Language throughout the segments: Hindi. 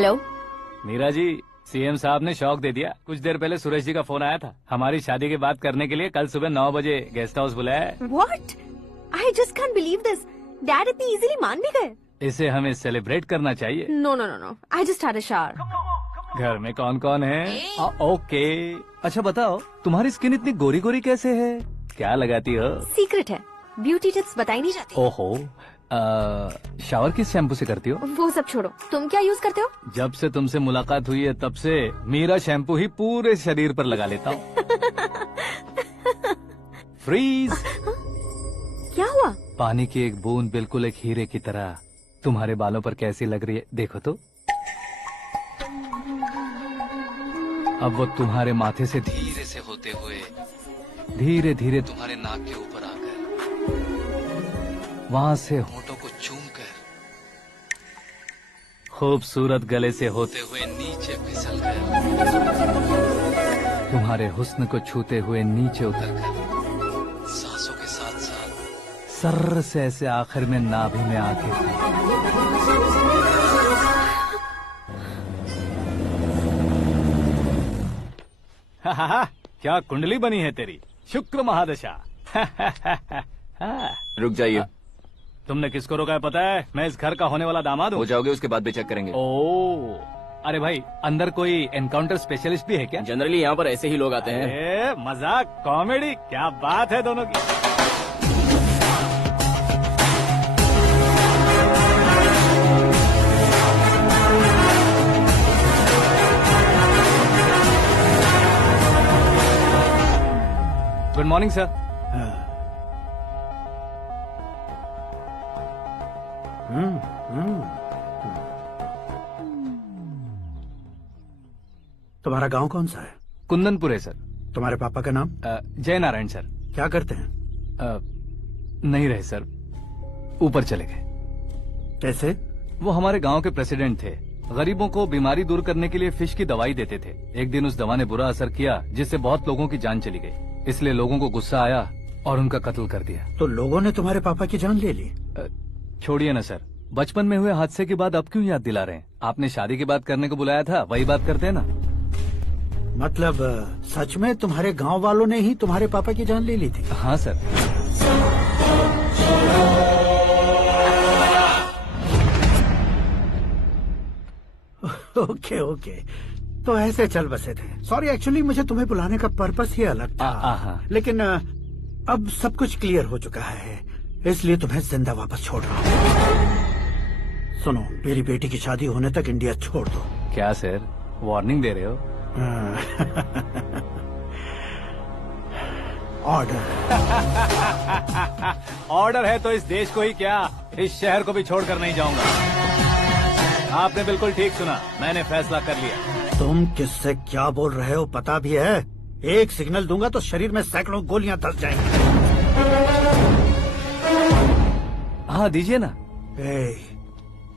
हेलो। मीरा जी, सीएम साहब ने शौक दे दिया। कुछ देर पहले सुरेश जी का फोन आया था, हमारी शादी की बात करने के लिए कल सुबह 9 बजे गेस्ट हाउस बुलाया है। What? I just can't believe this. Dad इतनी इजीली मान भी गए? इसे हमें सेलिब्रेट करना चाहिए। No, no, no, no. I just had a shower. घर में कौन कौन है? ओके। अच्छा बताओ, तुम्हारी स्किन इतनी गोरी गोरी कैसे है? क्या लगाती हो? सीक्रेट है, ब्यूटी टिप्स बताई नहीं जाती। ओहो, शावर किस शैम्पू से करती हो? वो सब छोड़ो, तुम क्या यूज करते हो? जब से तुमसे मुलाकात हुई है तब से मीरा शैम्पू ही पूरे शरीर पर लगा लेता हूँ। फ्रीज। क्या हुआ? पानी की एक बूंद बिल्कुल एक हीरे की तरह तुम्हारे बालों पर कैसी लग रही है, देखो तो। अब वो तुम्हारे माथे से धीरे से होते हुए धीरे धीरे तुम्हारे नाक के ऊपर आकर वहां से होठों को चूमकर खूबसूरत गले से होते हुए नीचे फिसल कर तुम्हारे हुस्न को छूते हुए नीचे उतरकर सांसों के साथ साथ सर्र से ऐसे आखिर में नाभि में आके क्या कुंडली बनी है तेरी, शुक्र महादशा। रुक जाइए। तुमने किसको रोका है पता है? मैं इस घर का होने वाला दामाद हूँ। हो जाओगे उसके बाद भी चेक करेंगे। ओ, अरे भाई, अंदर कोई एनकाउंटर स्पेशलिस्ट भी है क्या? जनरली यहाँ पर ऐसे ही लोग आते हैं। मजाक, कॉमेडी, क्या बात है दोनों की। Good morning sir. तुम्हारा गांव कौन सा है? कुंदनपुर है सर। तुम्हारे पापा का नाम? जय नारायण सर। क्या करते हैं? नहीं रहे सर, ऊपर चले गए। कैसे? वो हमारे गांव के प्रेसिडेंट थे। गरीबों को बीमारी दूर करने के लिए फिश की दवाई देते थे। एक दिन उस दवा ने बुरा असर किया जिससे बहुत लोगों की जान चली गई। इसलिए लोगों को गुस्सा आया और उनका कत्ल कर दिया। तो लोगों ने तुम्हारे पापा की जान ले ली? छोड़िए ना सर, बचपन में हुए हादसे की बात अब क्यों याद दिला रहे हैं? आपने शादी की बात करने को बुलाया था, वही बात करते हैं ना। मतलब सच में तुम्हारे गांव वालों ने ही तुम्हारे पापा की जान ले ली थी? हाँ सर। ओके ओके, तो ऐसे चल बसे थे। सॉरी, एक्चुअली मुझे तुम्हें बुलाने का पर्पस ही अलग था। लेकिन अब सब कुछ क्लियर हो चुका है, इसलिए तुम्हें जिंदा वापस छोड़ रहा हूँ। सुनो, मेरी बेटी की शादी होने तक इंडिया छोड़ दो। क्या सर, वार्निंग दे रहे हो? ऑर्डर। ऑर्डर है तो इस देश को ही क्या, इस शहर को भी छोड़कर नहीं जाऊंगा। आपने बिल्कुल ठीक सुना, मैंने फैसला कर लिया। तुम किससे क्या बोल रहे हो पता भी है? एक सिग्नल दूंगा तो शरीर में सैकड़ों गोलियां धस जाएंगी। हाँ दीजिए ना।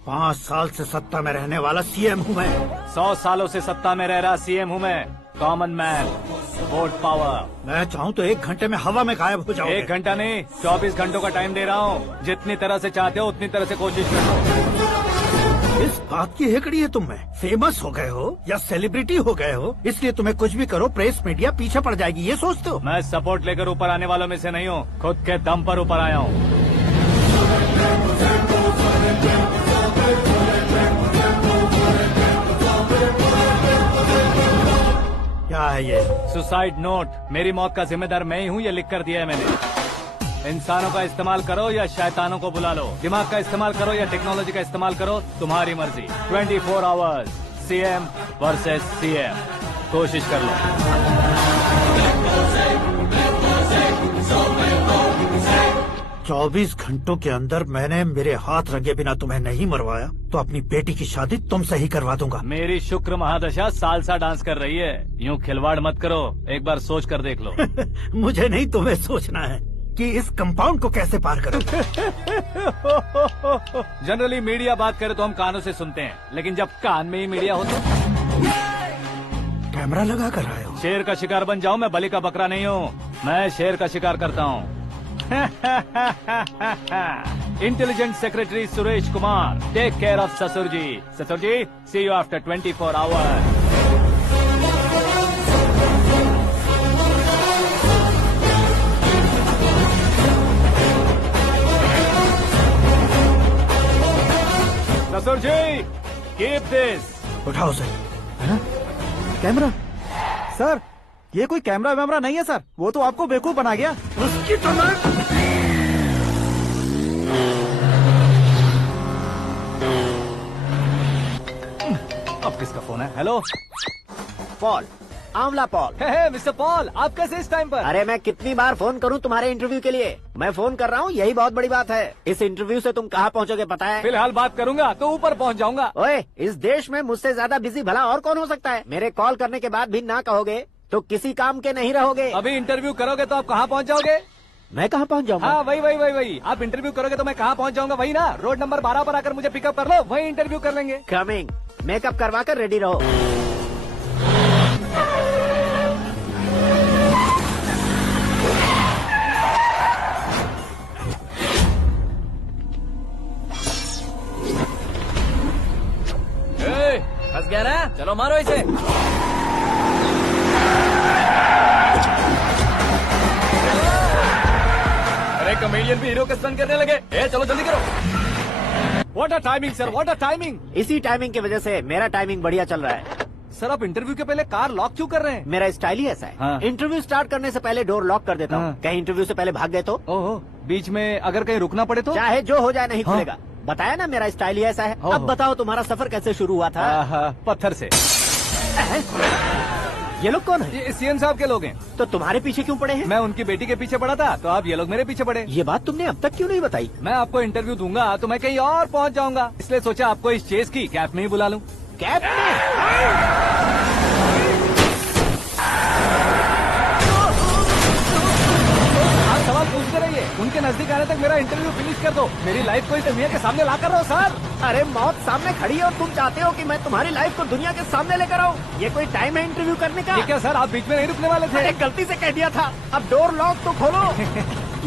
5 साल से सत्ता में रहने वाला सीएम हूँ मैं। 100 सालों से सत्ता में रह रहा सीएम हूँ मैं। Common man, vote power. मैं चाहूँ तो 1 घंटे में हवा में गायब हो जाऊँ। 1 घंटा नहीं, 24 घंटों का टाइम दे रहा हूँ। जितनी तरह से चाहते हो उतनी तरह से कोशिश करो। इस बात की हेकड़ी है तुम में? फेमस हो गए हो या सेलिब्रिटी हो गए हो, इसलिए तुम्हें कुछ भी करो प्रेस मीडिया पीछे पड़ जाएगी, ये सोचते हो? मैं सपोर्ट लेकर ऊपर आने वालों में से नहीं हूँ, खुद के दम पर ऊपर आया हूँ। क्या है ये? Suicide note. मेरी मौत का जिम्मेदार मैं ही हूँ, ये लिख कर दिया है मैंने। इंसानों का इस्तेमाल करो या शैतानों को बुला लो, दिमाग का इस्तेमाल करो या टेक्नोलॉजी का इस्तेमाल करो, तुम्हारी मर्जी। 24 आवर्स, सीएम वर्सेस सीएम, कोशिश कर लो। 24 घंटों के अंदर मैंने मेरे हाथ रंगे बिना तुम्हें नहीं मरवाया तो अपनी बेटी की शादी तुमसे ही करवा दूंगा। मेरी शुक्र महादशा सालसा डांस कर रही है, यूँ खिलवाड़ मत करो, एक बार सोच कर देख लो। मुझे नहीं, तुम्हें सोचना है कि इस कंपाउंड को कैसे पार करो। जनरली मीडिया बात करे तो हम कानों से सुनते हैं, लेकिन जब कान में ही मीडिया हो तो कैमरा लगा कर आए हो। शेर का शिकार बन जाऊं, मैं बलि का बकरा नहीं हूँ, मैं शेर का शिकार करता हूँ। Intelligent secretary Suresh Kumar, take care of ससुर जी. ससुर जी, सी यू आफ्टर 24 आवर्स. ससुर जी, कीप दिस. उठाओ सर. कैमरा सर, ये कोई कैमरा वैमरा नहीं है सर, वो तो आपको बेवकूफ बना गया. उसकी तो मैं अब किसका फोन है? हेलो. पॉल, आंवला पॉल. हे मिस्टर पॉल, आप कैसे इस टाइम पर? अरे मैं कितनी बार फोन करूं तुम्हारे इंटरव्यू के लिए? मैं फोन कर रहा हूं, यही बहुत बड़ी बात है. इस इंटरव्यू से तुम कहां पहुंचोगे पता है? फिलहाल बात करूंगा तो ऊपर पहुंच जाऊंगा. ओए, इस देश में मुझसे ज्यादा बिजी भला और कौन हो सकता है? मेरे कॉल करने के बाद भी ना कहोगे तो किसी काम के नहीं रहोगे. अभी इंटरव्यू करोगे तो आप कहाँ पहुँच जाओगे? मैं कहां पहुंच जाऊंगा? हाँ, वही. आप इंटरव्यू करोगे तो मैं कहाँ पहुँच जाऊंगा? वही ना, रोड नंबर 12 पर आकर मुझे पिकअप कर लो, वही इंटरव्यू कर लेंगे. कमिंग. मेकअप करवा कर रेडी रहो. फंस गया ना, चलो मारो इसे. अरे कमेडियन भी हीरो का स्टंट करने लगे. चलो जल्दी करो. What a timing sir, what a timing. इसी टाइमिंग की वजह से मेरा टाइमिंग बढ़िया चल रहा है. सर आप इंटरव्यू के पहले कार लॉक क्यों कर रहे हैं? मेरा स्टाइल ही ऐसा है. हाँ. इंटरव्यू स्टार्ट करने से पहले डोर लॉक कर देता हूँ. हाँ. कहीं इंटरव्यू से पहले भाग गए तो? ओहो, बीच में अगर कहीं रुकना पड़े तो? चाहे जो हो जाए नहीं हाँ. खुलेगा. बताया ना मेरा स्टाइल ही ऐसा है. ओहो. अब बताओ तुम्हारा सफर कैसे शुरू हुआ था? पत्थर से. ये लोग कौन है? ये सीएम साहब के लोग हैं. तो तुम्हारे पीछे क्यों पड़े हैं? मैं उनकी बेटी के पीछे पड़ा था तो आप ये लोग मेरे पीछे पड़े. ये बात तुमने अब तक क्यों नहीं बताई? मैं आपको इंटरव्यू दूंगा तो मैं कहीं और पहुंच जाऊंगा, इसलिए सोचा आपको इस चेस की कैब में ही बुला लूं. कैब में? आप सवाल पूछते रहिए, उनके नजदीक आने तक मेरा इंटरव्यू फिनिश कर दो. मेरी लाइफ को इस दुनिया के सामने ला कर रहो सर. अरे मौत सामने खड़ी है और तुम चाहते हो कि मैं तुम्हारी लाइफ को दुनिया के सामने लेकर आऊं? ये कोई टाइम है इंटरव्यू करने का? ये क्या सर, आप बीच में नहीं रुकने वाले थे? अरे गलती से कह दिया था. अब डोर लॉक तो खोलो.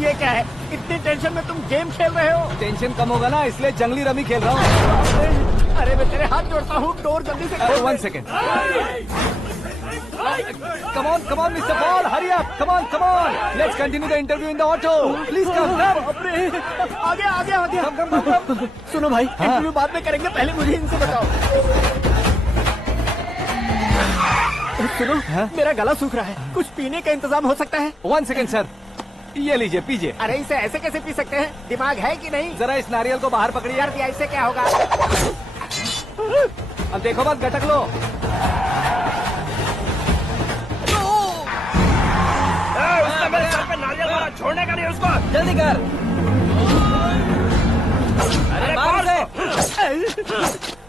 ये क्या है? इतनी टेंशन में तुम गेम खेल रहे हो? टेंशन कम होगा ना, इसलिए जंगली रमी खेल रहा हूँ. अरे मैं तेरे हाथ जोड़ता हूँ, डोर जल्दी से खोलो. 1 second. Come on, Mr. Paul, hurry up. Come on. Let's continue the interview in the auto. Please come. आ गया. Come. सुनो भाई, इंटरव्यू बाद में करेंगे, पहले मुझे इनसे बताओ. सुनो, मेरा गला सूख रहा है, कुछ पीने का इंतजाम हो सकता है? 1 सेकेंड सर, ये लीजिए पीजिए. अरे इसे ऐसे कैसे पी सकते हैं? दिमाग है कि नहीं? जरा इस नारियल को बाहर पकड़िए. यार ऐसे क्या होगा? अब देखो बात, गटक लो. मेरे सर पे नारियल मारा, छोड़ने का नहीं उसको. जल्दी कर. अरे मार से.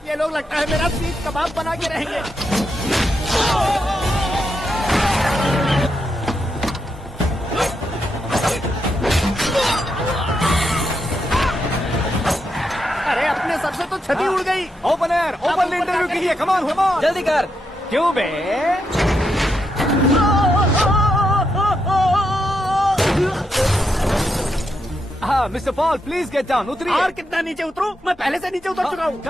ये लोग लगता है मेरा सीख कबाब बना के रहेंगे. अरे अपने सबसे तो छती उड़ गई. ओपन एयर, ओपन इंटरव्यू कीजिए. Come on. जल्दी कर. क्यों बे? हाँ mister Paul, please get down. उतरिए. और कितना नीचे उतरूं? मैं पहले से नीचे उतर चुका हूँ.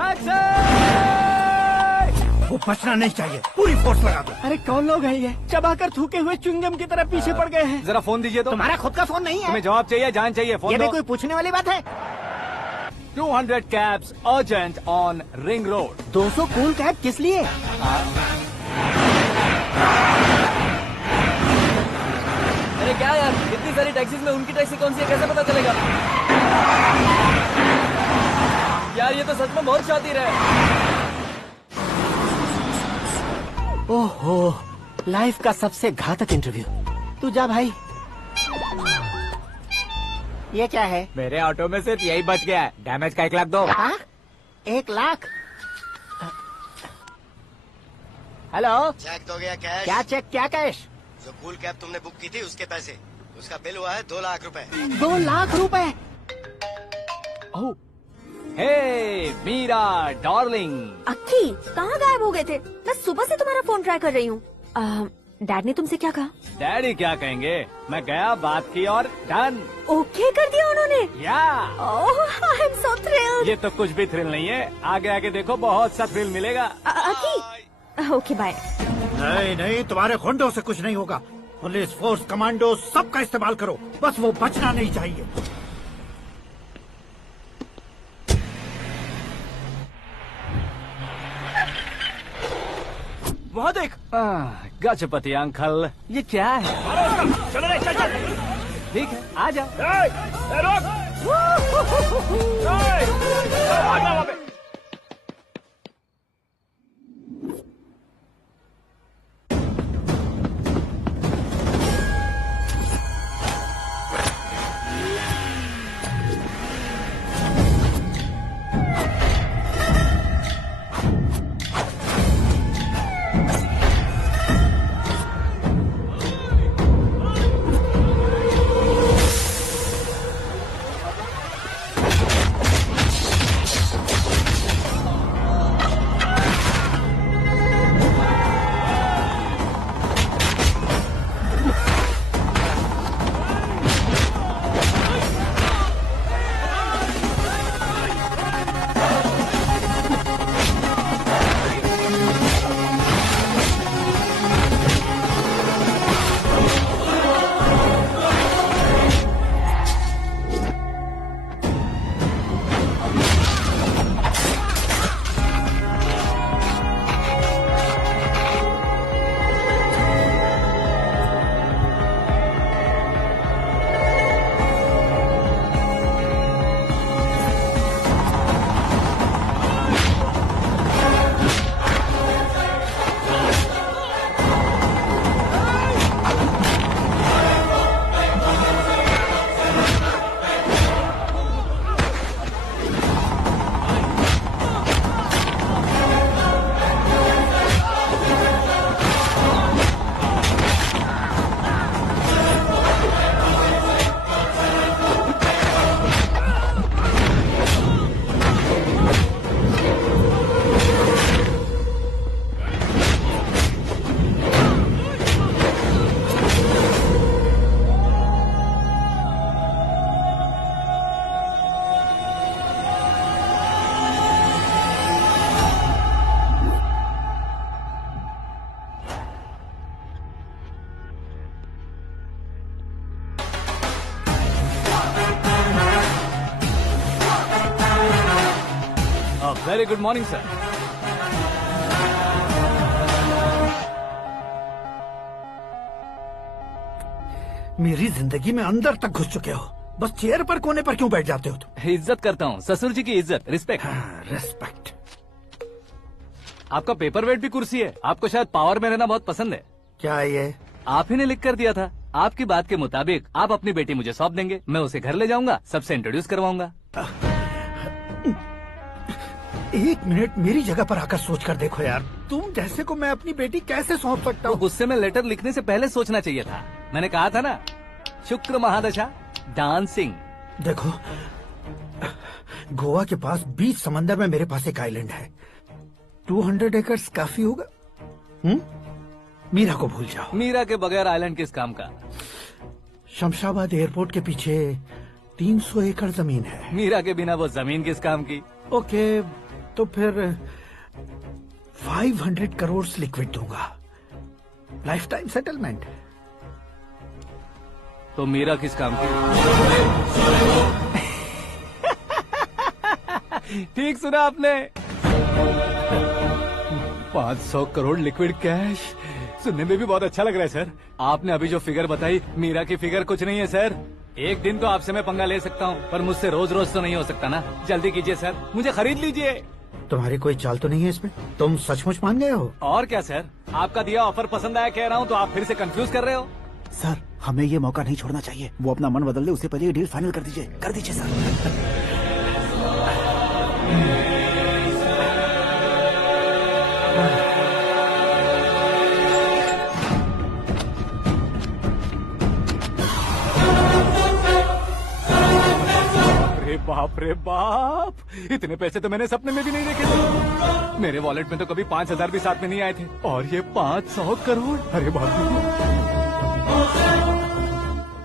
वो बचना नहीं चाहिए, पूरी फोर्स लगा दो. अरे कौन लोग हैं ये? चबाकर थूके हुए च्युइंगम की तरह पीछे पड़ गए हैं. जरा फोन दीजिए तो. तुम्हारा खुद का फोन नहीं है? तुम्हें जवाब चाहिए, जान चाहिए, फोन ये भी दो. कोई पूछने वाली बात है? 200 cabs urgent on Ring Road. 200 cool cab किस लिए? अरे क्या यार, इतनी सारी टैक्सीज में उनकी टैक्सी कौन सी है कैसे पता चलेगा? यार ये तो सच में बहुत शातिर है. ओहो, लाइफ का सबसे घातक इंटरव्यू. तू जा भाई. ये क्या है? मेरे ऑटो में सिर्फ यही बच गया है. डैमेज का 1 लाख दो. 1 लाख? हेलो, चेक तो गया कैश. क्या चेक, क्या कैश? जो कूल कैब तुमने बुक की थी उसके पैसे, उसका बिल हुआ है 2 लाख रुपए. 2 लाख रुपए? हे मीरा डार्लिंग. अक्की, कहाँ गायब हो गए थे? मैं सुबह से तुम्हारा फोन ट्राई कर रही हूँ. डैड ने तुमसे क्या कहा? डैडी क्या कहेंगे, मैं गया, बात की और डन। ओके कर दिया उन्होंने? या ओह, आई एम सो थ्रिल्ड। ये तो कुछ भी थ्रिल नहीं है, आगे आगे देखो बहुत सा थ्रिल मिलेगा। अकी, ओके बाय। नहीं नहीं, तुम्हारे गुंडों से कुछ नहीं होगा। पुलिस फोर्स, कमांडो, सबका इस्तेमाल करो, बस वो बचना नहीं चाहिए। वहाँ देख। गजपति अंकल, ये क्या है? चलो रे, चल चल। ठीक है, आ जाओ। Very good morning sir. मेरी जिंदगी में अंदर तक घुस चुके हो, बस चेयर पर कोने पर क्यों बैठ जाते हो तुम? इज्जत करता हूँ, ससुर जी की इज्जत, रिस्पेक्ट। रेस्पेक्ट। आपका पेपर वेट भी कुर्सी है, आपको शायद पावर में रहना बहुत पसंद है। क्या ये? आप ही ने लिख कर दिया था, आपकी बात के मुताबिक आप अपनी बेटी मुझे सौंप देंगे, मैं उसे घर ले जाऊंगा, सबसे इंट्रोड्यूस करवाऊंगा। एक मिनट मेरी जगह पर आकर सोच कर देखो यार, तुम जैसे को मैं अपनी बेटी कैसे सौंप सकता तो हूँ? गुस्से में लेटर लिखने से पहले सोचना चाहिए था। मैंने कहा था ना, शुक्र महादशा डांसिंग। देखो, गोवा के पास बीच समंदर में मेरे पास एक आइलैंड है, 200 एकर्स काफी होगा। मीरा को भूल जाओ। मीरा के बगैर आइलैंड किस काम का? शमशाबाद एयरपोर्ट के पीछे 300 एकड़ जमीन है। मीरा के बिना वो जमीन किस काम की? ओके, तो फिर 500 करोड़ लिक्विड दूंगा, लाइफ टाइम सेटलमेंट। तो मीरा किस काम की? ठीक सुना आपने, 500 करोड़ लिक्विड कैश। सुनने में भी बहुत अच्छा लग रहा है सर। आपने अभी जो फिगर बताई, मीरा की फिगर कुछ नहीं है सर। एक दिन तो आपसे मैं पंगा ले सकता हूँ, पर मुझसे रोज रोज तो नहीं हो सकता ना। जल्दी कीजिए सर, मुझे खरीद लीजिए। तुम्हारी कोई चाल तो नहीं है इसमें? तुम सचमुच मान गए हो? और क्या सर, आपका दिया ऑफर पसंद आया कह रहा हूँ, तो आप फिर से कंफ्यूज कर रहे हो। सर, हमें ये मौका नहीं छोड़ना चाहिए। वो अपना मन बदल दे, उससे पहले ये डील फाइनल कर दीजिए। कर दीजिए सर। अरे बाप रे बाप, इतने पैसे तो मैंने सपने में भी नहीं देखे थे। मेरे वॉलेट में तो कभी 5,000 भी साथ में नहीं आए थे, और ये 500 करोड़। अरे बाप रे।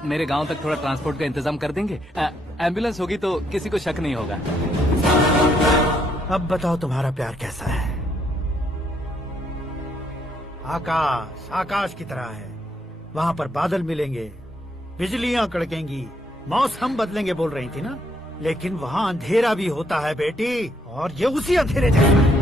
मेरे गांव तक थोड़ा ट्रांसपोर्ट का इंतजाम कर देंगे? एम्बुलेंस होगी तो किसी को शक नहीं होगा। अब बताओ तुम्हारा प्यार कैसा है? आकाश आकाश की तरह है, वहाँ पर बादल मिलेंगे, बिजलियां कड़केंगी, मौसम बदलेंगे बोल रही थी ना, लेकिन वहाँ अंधेरा भी होता है बेटी, और ये उसी अंधेरे जैसा है।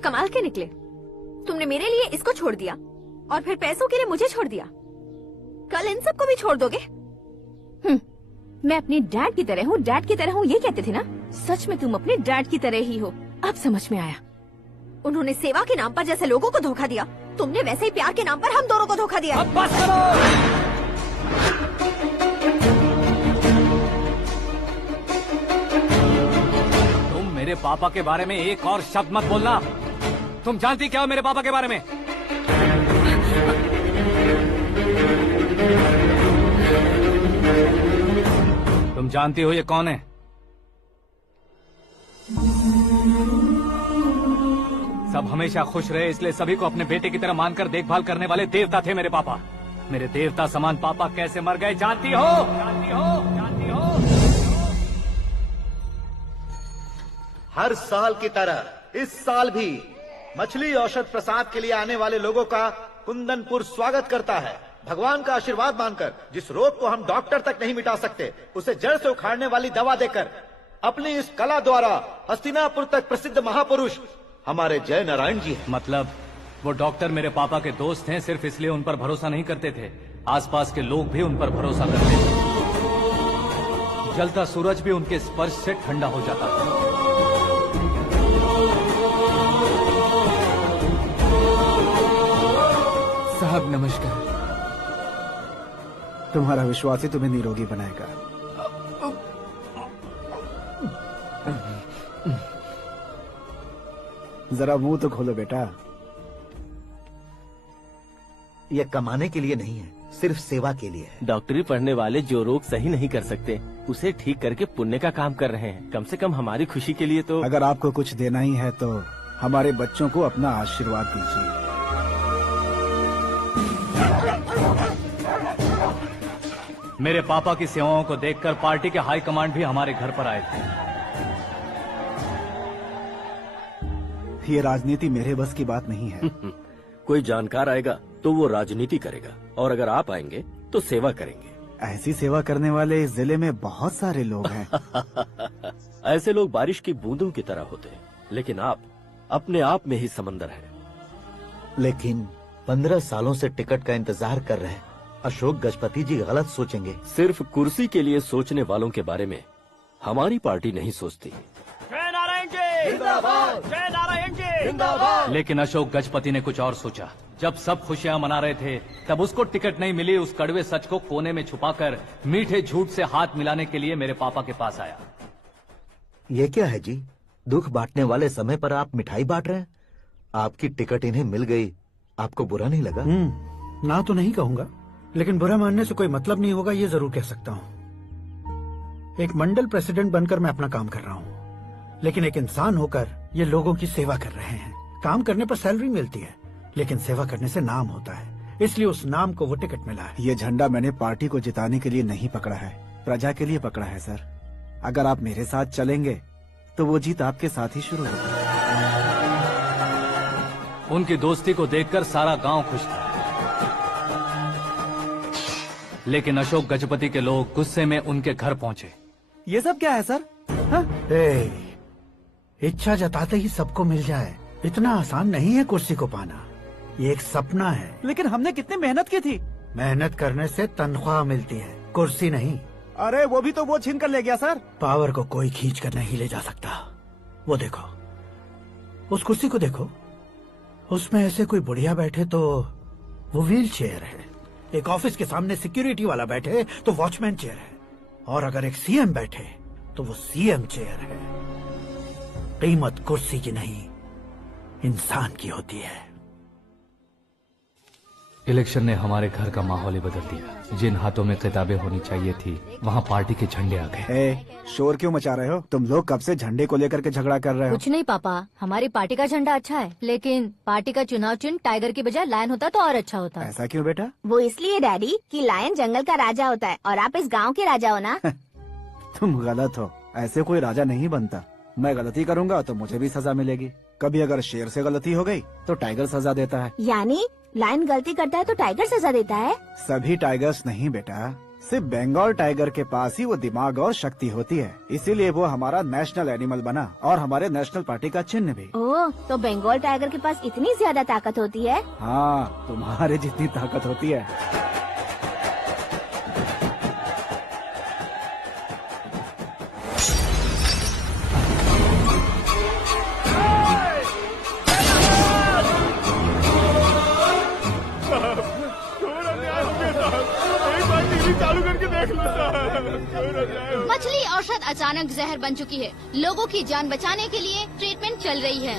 कमाल के निकले। तुमने मेरे लिए इसको छोड़ दिया और फिर पैसों के लिए मुझे छोड़ दिया। कल इन सबको भी छोड़ दोगे? मैं अपने डैड की तरह हूँ, डैड की तरह हूँ, ये कहते थे ना। सच में तुम अपने डैड की तरह ही हो। अब समझ में आया। उन्होंने सेवा के नाम पर जैसे लोगों को धोखा दिया, तुमने वैसे ही प्यार के नाम पर हम दोनों को धोखा दिया। अब बस करो। तुम मेरे पापा के बारे में एक और शब्द मत बोलना। तुम जानती क्या हो मेरे पापा के बारे में? तुम जानती हो ये कौन है? सब हमेशा खुश रहे इसलिए सभी को अपने बेटे की तरह मानकर देखभाल करने वाले देवता थे मेरे पापा। मेरे देवता समान पापा कैसे मर गए जानती हो? जानती हो? जानती हो? हर साल की तरह इस साल भी मछली औषध प्रसाद के लिए आने वाले लोगों का कुंदनपुर स्वागत करता है। भगवान का आशीर्वाद मानकर जिस रोग को हम डॉक्टर तक नहीं मिटा सकते, उसे जड़ से उखाड़ने वाली दवा देकर अपनी इस कला द्वारा हस्तिनापुर तक प्रसिद्ध महापुरुष हमारे जय नारायण जी हैं। मतलब वो डॉक्टर मेरे पापा के दोस्त हैं, सिर्फ इसलिए उन पर भरोसा नहीं करते थे, आसपास के लोग भी उन पर भरोसा करते थे। जलता सूरज भी उनके स्पर्श से ठंडा हो जाता था। साहब नमस्कार। तुम्हारा विश्वास ही तुम्हें निरोगी बनाएगा। जरा मुंह तो खोलो बेटा। यह कमाने के लिए नहीं है, सिर्फ सेवा के लिए है। डॉक्टरी पढ़ने वाले जो रोग सही नहीं कर सकते उसे ठीक करके पुण्य का काम कर रहे हैं। कम से कम हमारी खुशी के लिए तो। अगर आपको कुछ देना ही है तो हमारे बच्चों को अपना आशीर्वाद दीजिए। मेरे पापा की सेवाओं को देखकर पार्टी के हाई कमांड भी हमारे घर पर आए थे। ये राजनीति मेरे बस की बात नहीं है। कोई जानकार आएगा तो वो राजनीति करेगा, और अगर आप आएंगे तो सेवा करेंगे। ऐसी सेवा करने वाले इस जिले में बहुत सारे लोग हैं। ऐसे लोग बारिश की बूंदों की तरह होते हैं, लेकिन आप अपने आप में ही समंदर हैं। लेकिन 15 सालों से टिकट का इंतजार कर रहे अशोक गजपति जी गलत सोचेंगे। सिर्फ कुर्सी के लिए सोचने वालों के बारे में हमारी पार्टी नहीं सोचती। जय नारायण जी जिंदाबाद, जय नारायण जी जिंदाबाद। लेकिन अशोक गजपति ने कुछ और सोचा। जब सब खुशियां मना रहे थे तब उसको टिकट नहीं मिली। उस कड़वे सच को कोने में छुपाकर मीठे झूठ से हाथ मिलाने के लिए मेरे पापा के पास आया। ये क्या है जी? दुख बांटने वाले समय पर आप मिठाई बांट रहे हैं। आपकी टिकट इन्हें मिल गई, आपको बुरा नहीं लगा? ना तो नहीं कहूंगा, लेकिन बुरा मानने से कोई मतलब नहीं होगा, ये जरूर कह सकता हूँ। एक मंडल प्रेसिडेंट बनकर मैं अपना काम कर रहा हूँ, लेकिन एक इंसान होकर ये लोगों की सेवा कर रहे हैं। काम करने पर सैलरी मिलती है, लेकिन सेवा करने से नाम होता है, इसलिए उस नाम को वो टिकट मिला है। ये झंडा मैंने पार्टी को जिताने के लिए नहीं पकड़ा है, प्रजा के लिए पकड़ा है सर। अगर आप मेरे साथ चलेंगे तो वो जीत आपके साथ ही शुरू होगी। उनकी दोस्ती को देखकर सारा गांव खुश था, लेकिन अशोक गजपति के लोग गुस्से में उनके घर पहुंचे। ये सब क्या है सर? हाँ? इच्छा जताते ही सबको मिल जाए, इतना आसान नहीं है कुर्सी को पाना। ये एक सपना है। लेकिन हमने कितनी मेहनत की थी। मेहनत करने से तनख्वाह मिलती है, कुर्सी नहीं। अरे वो भी तो वो छीन कर ले गया सर। पावर को कोई खींच कर नहीं ले जा सकता। वो देखो, उस कुर्सी को देखो, उसमें ऐसे कोई बुढ़िया बैठे तो वो व्हील चेयर है। एक ऑफिस के सामने सिक्योरिटी वाला बैठे तो वॉचमैन चेयर है, और अगर एक सीएम बैठे तो वो सीएम चेयर है। कीमत कुर्सी की नहीं, इंसान की होती है। इलेक्शन ने हमारे घर का माहौल ही बदल दिया। जिन हाथों में किताबें होनी चाहिए थी वहाँ पार्टी के झंडे आ गए। शोर क्यों मचा रहे हो? तुम लोग कब से झंडे को लेकर के झगड़ा कर रहे हो? कुछ नहीं पापा, हमारी पार्टी का झंडा अच्छा है, लेकिन पार्टी का चुनाव चिन्ह टाइगर की बजाय लायन होता तो और अच्छा होता। ऐसा क्यों बेटा? वो इसलिए डैडी कि लायन जंगल का राजा होता है और आप इस गांव के राजा हो ना। तुम गलत हो, ऐसे कोई राजा नहीं बनता। मैं गलती करूंगा तो मुझे भी सजा मिलेगी। कभी अगर शेर से गलती हो गई तो टाइगर सजा देता है। यानी लायन गलती करता है तो टाइगर सजा देता है? सभी टाइगर्स नहीं बेटा, सिर्फ बंगाल टाइगर के पास ही वो दिमाग और शक्ति होती है, इसीलिए वो हमारा नेशनल एनिमल बना और हमारे नेशनल पार्टी का चिन्ह भी। ओह, तो बंगाल टाइगर के पास इतनी ज्यादा ताकत होती है? हाँ, तुम्हारे जितनी ताकत होती है। मछली औषध अचानक जहर बन चुकी है। लोगों की जान बचाने के लिए ट्रीटमेंट चल रही है।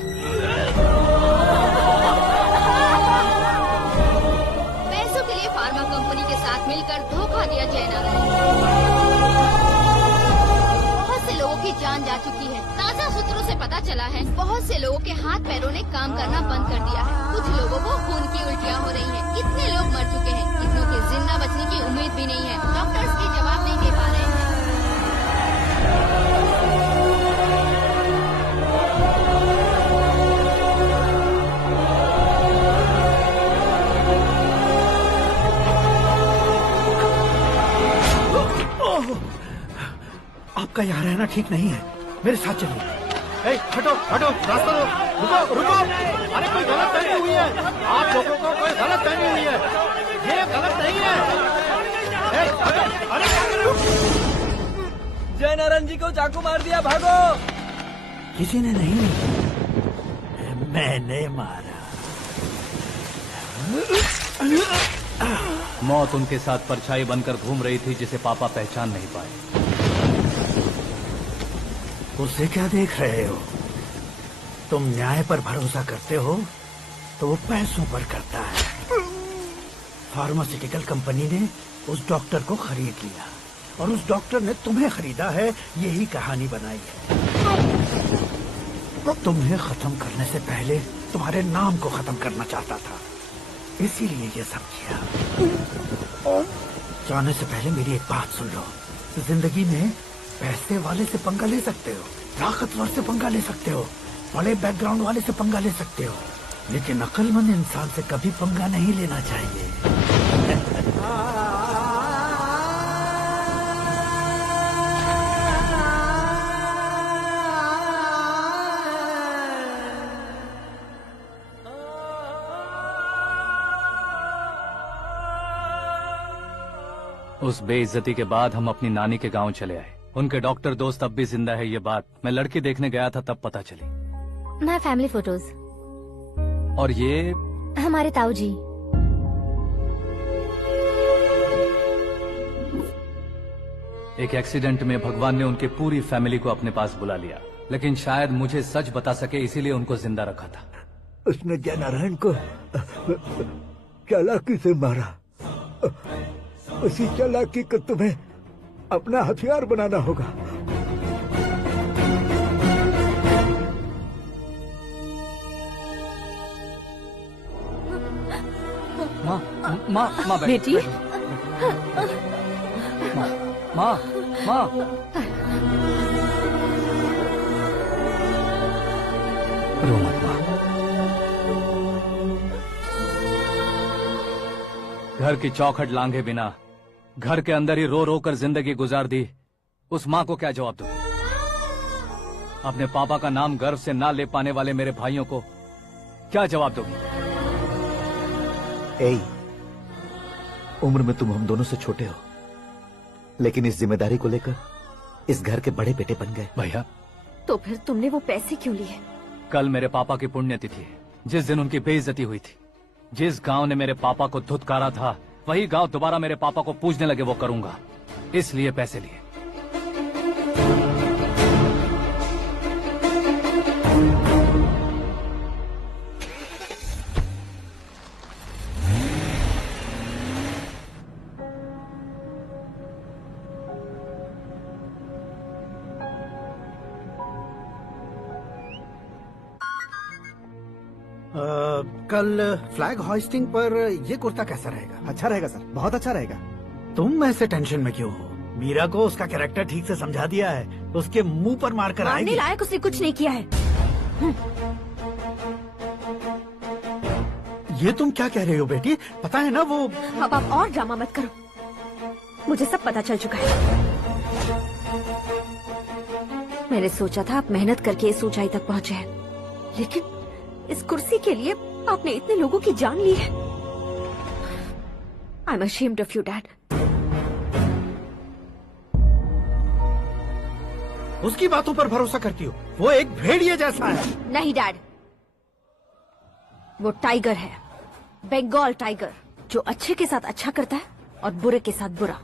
पैसों के लिए फार्मा कंपनी के साथ मिलकर धोखा दिया जयनारायण। बहुत से लोगों की जान जा चुकी है। ताज़ा सूत्रों से पता चला है बहुत से लोगों के हाथ पैरों ने काम करना बंद कर दिया है। कुछ लोगों को खून की उल्टियाँ हो रही हैं। कितने लोग मर चुके हैं, कितनों के जिंदा बचने की उम्मीद भी नहीं है। डॉक्टर्स के जवाब नहीं दे पा रहे हैं। आपका यहाँ रहना ठीक नहीं है, मेरे साथ चलिए। हटो हटो, रास्ता दो, रुको रुको। अरे कोई गलत फहमी हुई है, आप लोगों को कोई गलत फहमी हुई है, ये गलत नहीं है। अरे जयनारायण जी को चाकू मार दिया, भागो। किसी ने नहीं, मैंने मारा। मौत उनके साथ परछाई बनकर घूम रही थी जिसे पापा पहचान नहीं पाए। उसे क्या देख रहे हो? तुम न्याय पर भरोसा करते हो तो वो पैसों पर करता है। फार्मास्यूटिकल कंपनी ने उस डॉक्टर को खरीद लिया और उस डॉक्टर ने तुम्हें खरीदा है, यही कहानी बनाई है। तुम्हें खत्म करने से पहले तुम्हारे नाम को खत्म करना चाहता था, इसीलिए ये सब किया। जाने से पहले मेरी एक बात सुन लो। जिंदगी में पैसे वाले से पंगा ले सकते हो, ताकतवर से पंगा ले सकते हो, बड़े बैकग्राउंड वाले से पंगा ले सकते हो, लेकिन अक्लमंद इंसान से कभी पंगा नहीं लेना चाहिए। उस बेइज्जती के बाद हम अपनी नानी के गांव चले आए। उनके डॉक्टर दोस्त अब भी जिंदा है, ये बात मैं लड़की देखने गया था तब पता चली। My family photos. और ये हमारे ताऊ जी। एक एक्सीडेंट में भगवान ने उनकी पूरी फैमिली को अपने पास बुला लिया, लेकिन शायद मुझे सच बता सके इसीलिए उनको जिंदा रखा था। उसने जयनारायण को चालाकी से मारा। उसी चालाकी को तुम्हें अपना हथियार बनाना होगा। माँ बेटी, माँ रो मत माँ। घर की चौखट लांघे बिना घर के अंदर ही रो रो कर जिंदगी गुजार दी उस माँ को क्या जवाब दूं? अपने पापा का नाम गर्व से ना ले पाने वाले मेरे भाइयों को क्या जवाब दोगी? उम्र में तुम हम दोनों से छोटे हो, लेकिन इस जिम्मेदारी को लेकर इस घर के बड़े बेटे बन गए। भैया, तो फिर तुमने वो पैसे क्यों लिए? कल मेरे पापा की पुण्यतिथि है, जिस दिन उनकी बेइज्जती हुई थी। जिस गांव ने मेरे पापा को धुतकारा था वही गांव दोबारा मेरे पापा को पूजने लगे वो करूंगा, इसलिए पैसे लिए। कल फ्लैग होइस्टिंग पर ये कुर्ता कैसा रहेगा? अच्छा रहेगा सर, बहुत अच्छा रहेगा। तुम ऐसे टेंशन में क्यों हो? मीरा को उसका कैरेक्टर ठीक से समझा दिया है, उसके मुंह पर मारकर मारने आएगी। लायक उसने कुछ नहीं किया है। ये तुम क्या कह रहे हो बेटी? पता है ना वो। अब आप और ड्रामा मत करो, मुझे सब पता चल चुका है। मैंने सोचा था आप मेहनत करके इस ऊंचाई तक पहुंचे हैं, लेकिन इस कुर्सी के लिए आपने इतने लोगों की जान ली है। I am ashamed of you dad. उसकी बातों पर भरोसा करती हो? वो एक भेड़िए जैसा है। नहीं डैड, वो टाइगर है, बंगाल टाइगर, जो अच्छे के साथ अच्छा करता है और बुरे के साथ बुरा।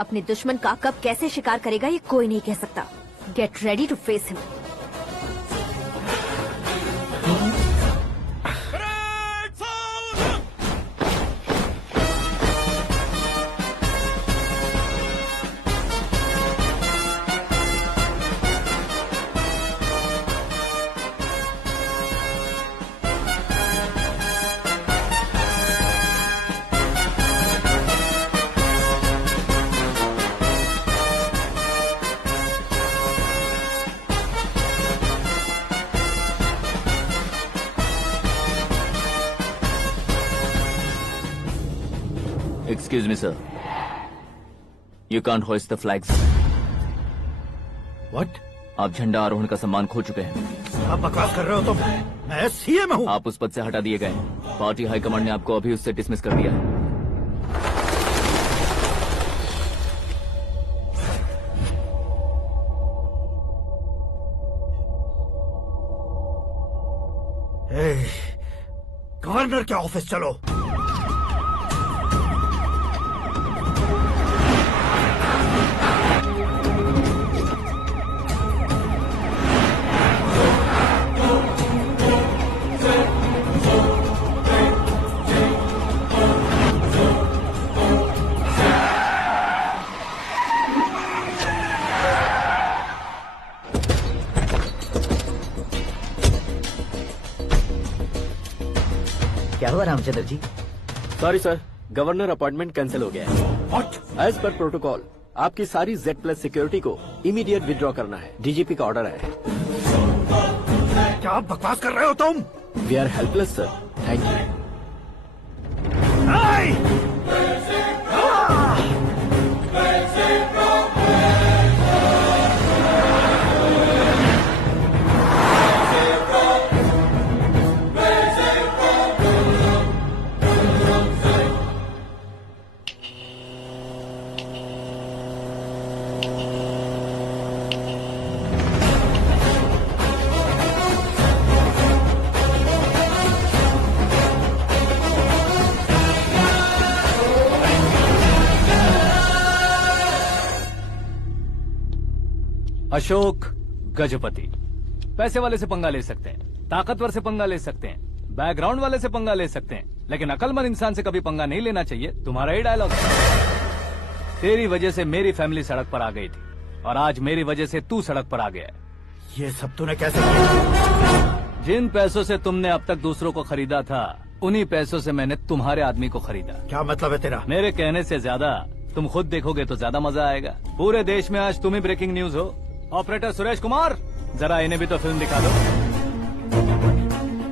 अपने दुश्मन का कब कैसे शिकार करेगा ये कोई नहीं कह सकता। Get ready to face him. Excuse me, sir. You can't hoist the flags. What? आप झंडा आरोहण का सम्मान खो चुके हैं। आप बकवास कर रहे हो? तो मैं सीएम हूँ। आप उस पद से हटा दिए गए। पार्टी हाईकमांड ने आपको अभी उससे डिसमिस कर दिया है। गवर्नर के ऑफिस चलो। क्या हुआ Ramchandra ji? Sorry sir, governor appointment cancel हो गया है। What? एज पर प्रोटोकॉल आपकी सारी Z+ सिक्योरिटी को इमीडिएट विड्रॉ करना है। डीजीपी का ऑर्डर है। क्या बकवास कर रहे हो तुम? We are helpless sir. Thank you. Ashok Gajapati पैसे वाले से पंगा ले सकते हैं, ताकतवर से पंगा ले सकते हैं, बैकग्राउंड वाले से पंगा ले सकते हैं, लेकिन अकलमंद इंसान से कभी पंगा नहीं लेना चाहिए। तुम्हारा ही डायलॉग है। तेरी वजह से मेरी फैमिली सड़क पर आ गई थी और आज मेरी वजह से तू सड़क पर आ गया है। ये सब तूने कैसे किया? जिन पैसों से तुमने अब तक दूसरों को खरीदा था उन्हीं पैसों से मैंने तुम्हारे आदमी को खरीदा। क्या मतलब है तेरा? मेरे कहने से ज्यादा तुम खुद देखोगे तो ज्यादा मजा आएगा। पूरे देश में आज तुम ही ब्रेकिंग न्यूज हो। ऑपरेटर सुरेश कुमार, जरा इन्हें भी तो फिल्म दिखा दो।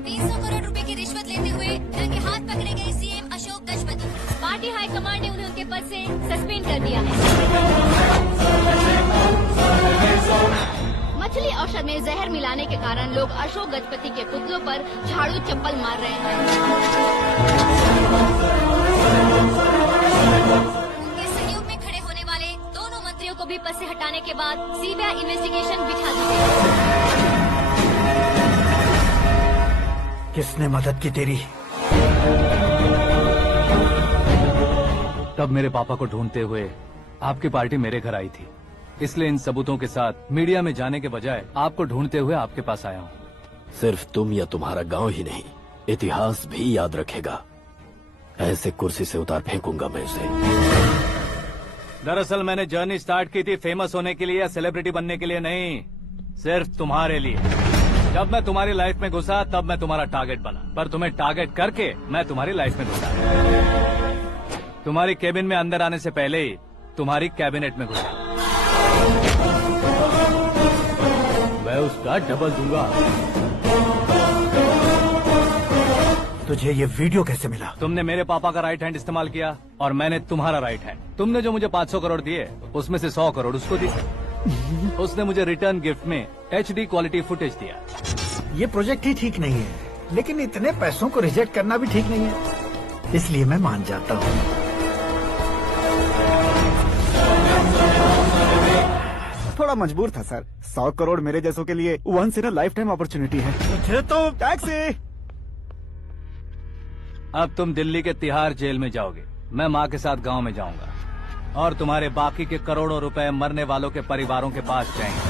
300 करोड़ रुपए की रिश्वत लेते हुए रंगे हाथ पकड़े गए CM Ashok Gajapati. Party high command ने उन्हें उनके पद से सस्पेंड कर दिया है। मछली औषध में जहर मिलाने के कारण लोग अशोक गजपति के पुतलों पर झाड़ू चप्पल मार रहे हैं। उनके सहयोग में खड़े होने वाले दोनों मंत्रियों को भी पद से हटाने के बाद सीबीआई इन्वेस्टिगेशन बिठा दी गई। किसने मदद की तेरी? तब मेरे पापा को ढूंढते हुए आपकी पार्टी मेरे घर आई थी, इसलिए इन सबूतों के साथ मीडिया में जाने के बजाय आपको ढूंढते हुए आपके पास आया हूँ। सिर्फ तुम या तुम्हारा गांव ही नहीं, इतिहास भी याद रखेगा। ऐसे कुर्सी से उतार फेंकूंगा मैं उसे। दरअसल मैंने जर्नी स्टार्ट की थी फेमस होने के लिए या सेलिब्रिटी बनने के लिए नहीं, सिर्फ तुम्हारे लिए। जब मैं तुम्हारी लाइफ में घुसा तब मैं तुम्हारा टारगेट बना, पर तुम्हें टारगेट करके मैं तुम्हारी लाइफ में घुसा। तुम्हारी केबिन में अंदर आने से पहले ही तुम्हारी कैबिनेट में घुसा। मैं उसका डबल दूंगा। तुझे ये वीडियो कैसे मिला? तुमने मेरे पापा का राइट हैंड इस्तेमाल किया और मैंने तुम्हारा राइट हैंड। तुमने जो मुझे 500 करोड़ दिए उसमें से 100 करोड़ उसको दिए। उसने मुझे रिटर्न गिफ्ट में HD क्वालिटी फुटेज दिया। ये प्रोजेक्ट ही ठीक नहीं है, लेकिन इतने पैसों को रिजेक्ट करना भी ठीक नहीं है, इसलिए मैं मान जाता हूँ। थोड़ा मजबूर था सर। 100 करोड़ मेरे जैसों के लिए once in a lifetime opportunity है। मुझे तो टैक्सी। अब तुम दिल्ली के तिहाड़ जेल में जाओगे, मैं माँ के साथ गांव में जाऊंगा और तुम्हारे बाकी के करोड़ों रुपए मरने वालों के परिवारों के पास जाएंगे।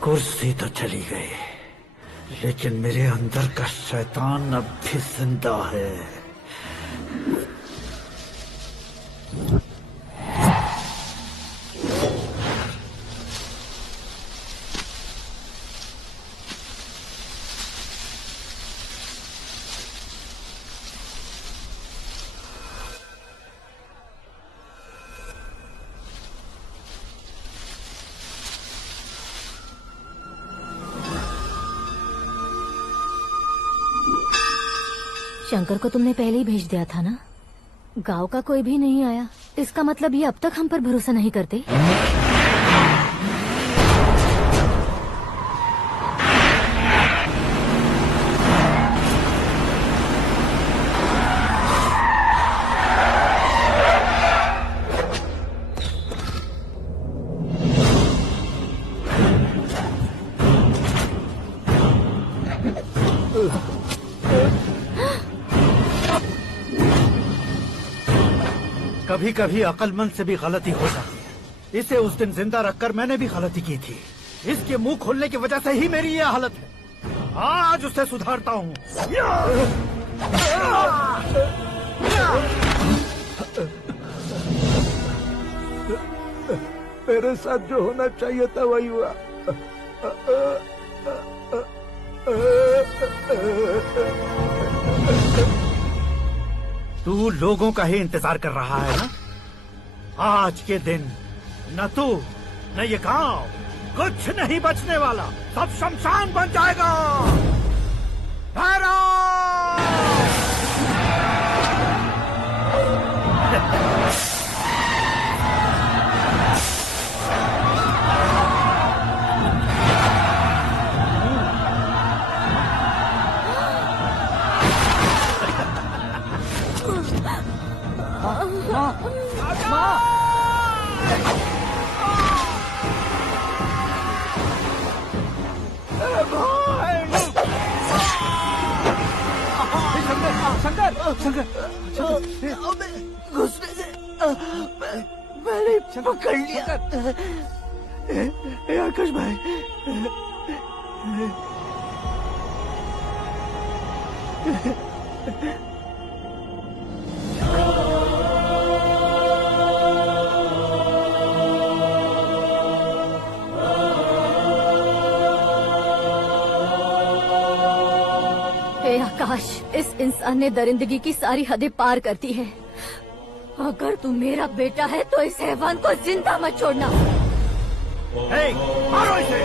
कुर्सी तो चली गई, लेकिन मेरे अंदर का शैतान अब भी जिंदा है। शंकर को तुमने पहले ही भेज दिया था ना? गांव का कोई भी नहीं आया, इसका मतलब ये अब तक हम पर भरोसा नहीं करते। कभी कभी अक्लमंद से भी गलती हो जाती है। इसे उस दिन जिंदा रखकर मैंने भी गलती की थी। इसके मुंह खोलने की वजह से ही मेरी ये हालत है। आज उसे सुधारता हूँ। मेरे साथ जो होना चाहिए था वही हुआ। तू लोगों का ही इंतजार कर रहा है ना? आज के दिन न तू न ये गांव कुछ नहीं बचने वाला, सब शमशान बन जाएगा। भैरव! घुसने से मैंने पकड़ लिया। आकाश भाई, हे आकाश, इस इंसान ने दरिंदगी की सारी हदें पार कर दी है। अगर तू मेरा बेटा है तो इस हैवान को जिंदा मत छोड़ना। मारो इसे।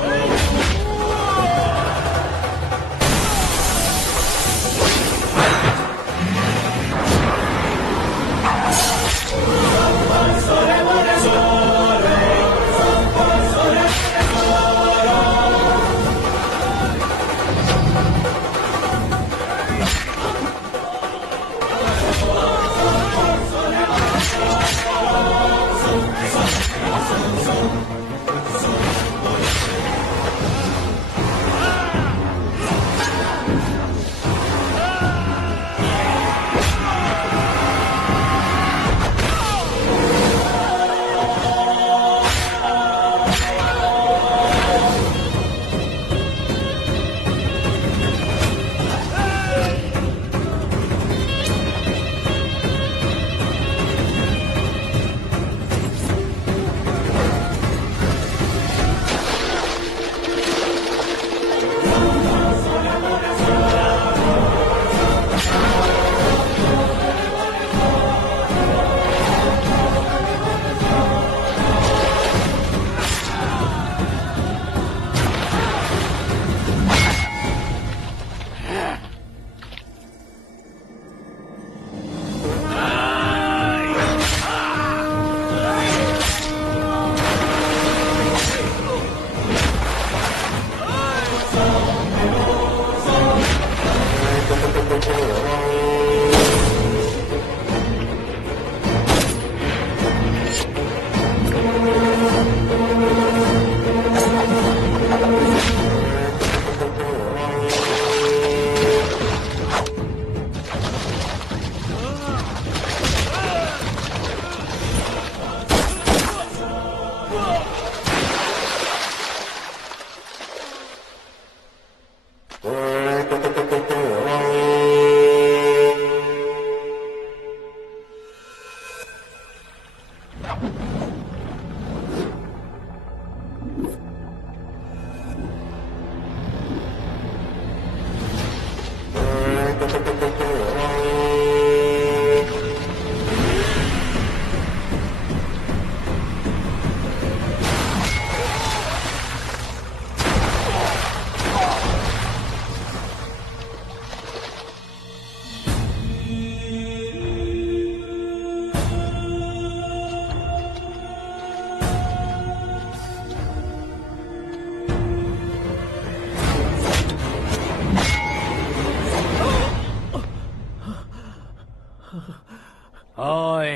ओए,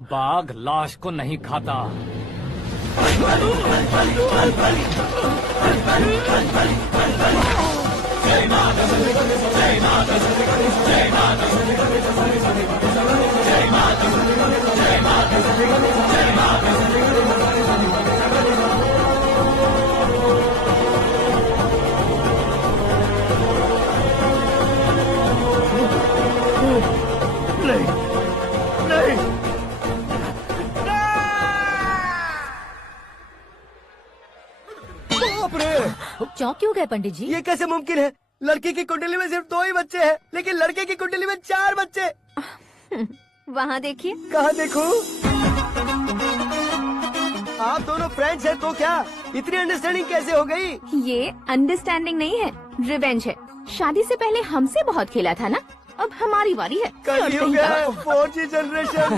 बाघ लाश को नहीं खाता। नहीं नहीं बाप रे! चौंक क्यों गए पंडित जी? ये कैसे मुमकिन है? लड़की की कुंडली में सिर्फ 2 ही बच्चे हैं, लेकिन लड़के की कुंडली में 4 बच्चे। वहाँ देखिए। कहाँ देखूं? आप दोनों फ्रेंड्स हैं तो क्या इतनी अंडरस्टैंडिंग कैसे हो गई? ये अंडरस्टैंडिंग नहीं है, रिवेंज है। शादी से पहले हमसे बहुत खेला था ना, अब हमारी बारी है। कल ही हो गया है 4G जनरेशन।